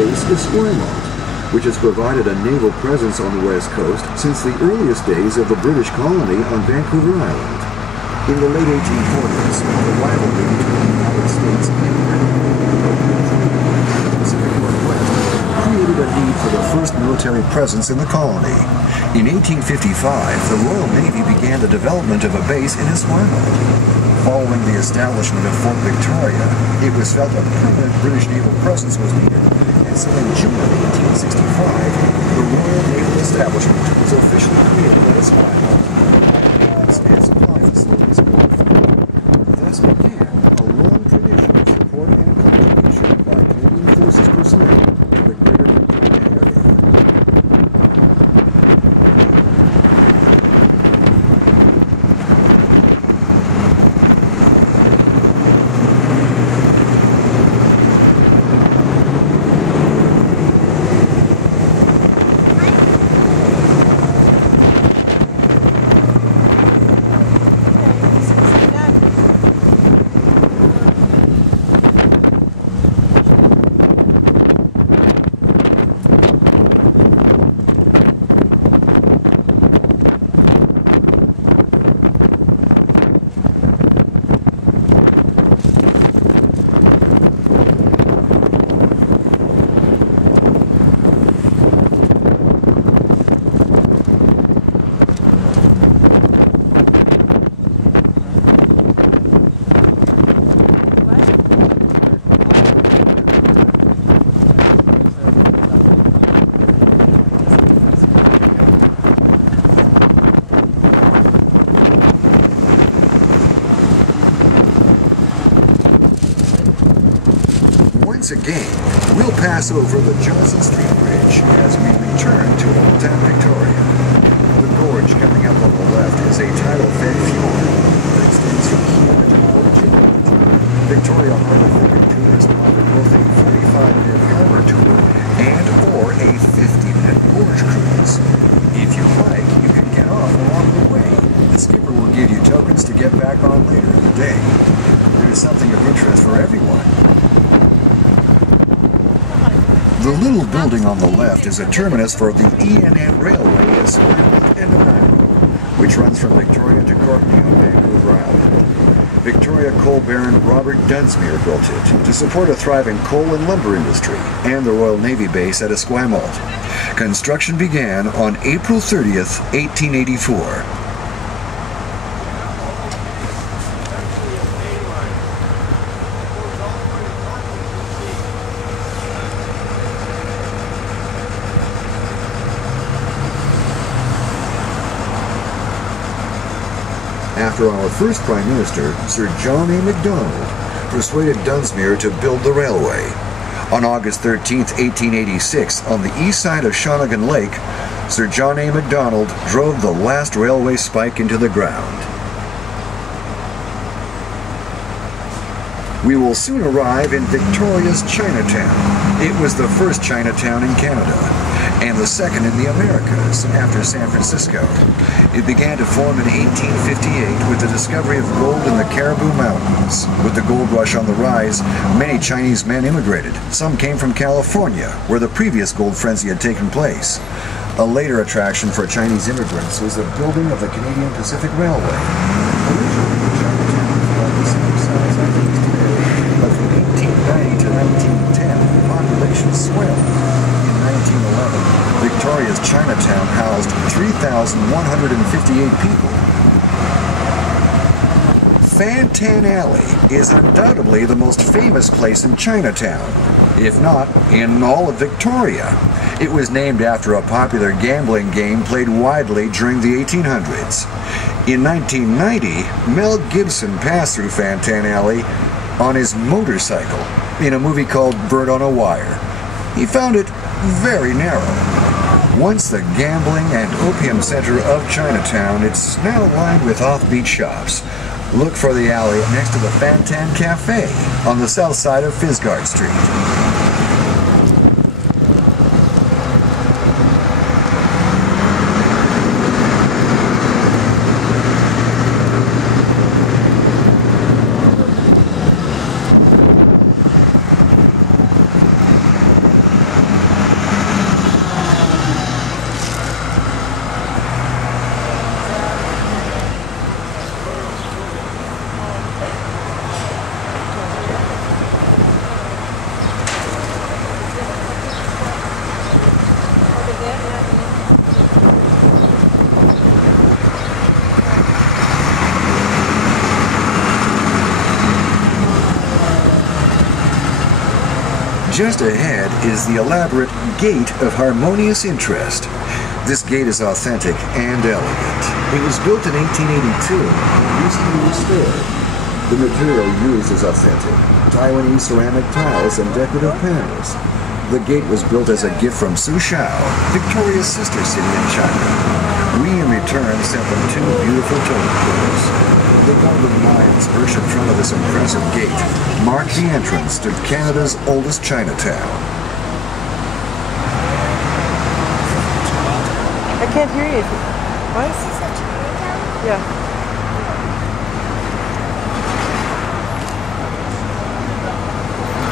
base is Esquimalt, which has provided a naval presence on the west coast since the earliest days of the British colony on Vancouver Island. In the late 1840s, the rivalry between the United States and Britain in the Pacific Northwest created a need for the first military presence in the colony. In 1855, the Royal Navy began the development of a base in Esquimalt. Following the establishment of Fort Victoria, it was felt a permanent British naval presence was needed, and so in June of 1865, the Royal Naval Establishment was officially created at Esquimalt. And supply facilities going forward. Thus began a long tradition of support and contribution by Canadian Forces personnel to the Greater Victoria area. Once again, we'll pass over the Johnson Street Bridge as we return to Old Town Victoria. The gorge coming up on the left is a tidal-fed fjord that extends from here to Port. Victoria Harbor Ferry Tours offer both a 45-minute harbor tour and or a 50-minute gorge cruise. If you like, you can get off along the way. The skipper will give you tokens to get back on later in the day. There is something of interest for everyone. The little building on the left is a terminus for the ENN Railway in Esquimalt and Nanaimo, which runs from Victoria to Courtenay on Vancouver Island. Victoria coal baron Robert Dunsmuir built it to support a thriving coal and lumber industry and the Royal Navy base at Esquimalt. Construction began on April 30th, 1884. After our first Prime Minister, Sir John A. Macdonald, persuaded Dunsmuir to build the railway. On August 13, 1886, on the east side of Shawnigan Lake, Sir John A. Macdonald drove the last railway spike into the ground. We will soon arrive in Victoria's Chinatown. It was the first Chinatown in Canada, and the second in the Americas after San Francisco. It began to form in 1858 with the discovery of gold in the Caribou Mountains. With the gold rush on the rise, many Chinese men immigrated. Some came from California, where the previous gold frenzy had taken place. A later attraction for Chinese immigrants was the building of the Canadian Pacific Railway. Originally, Chinatown was about the same size as it is today, but from 1890 to 1910, the population swelled. In 1911, Victoria's Chinatown housed 3,158 people. Fan Tan Alley is undoubtedly the most famous place in Chinatown, if not in all of Victoria. It was named after a popular gambling game played widely during the 1800s. In 1990, Mel Gibson passed through Fan Tan Alley on his motorcycle in a movie called Bird on a Wire. He found it very narrow. Once the gambling and opium center of Chinatown, it's now lined with offbeat shops. Look for the alley next to the Fan Tan Cafe on the south side of Fisgard Street. Just ahead is the elaborate Gate of Harmonious Interest. This gate is authentic and elegant. It was built in 1882 and recently restored. The material used is authentic, Taiwanese ceramic tiles and decorative panels. The gate was built as a gift from Suzhou, Victoria's sister city in China. We, in return, sent them 2 beautiful totem poles. The golden lions perched in front of this impressive gate mark the entrance to Canada's oldest Chinatown. I can't hear you. What? This is a Chinatown? Yeah.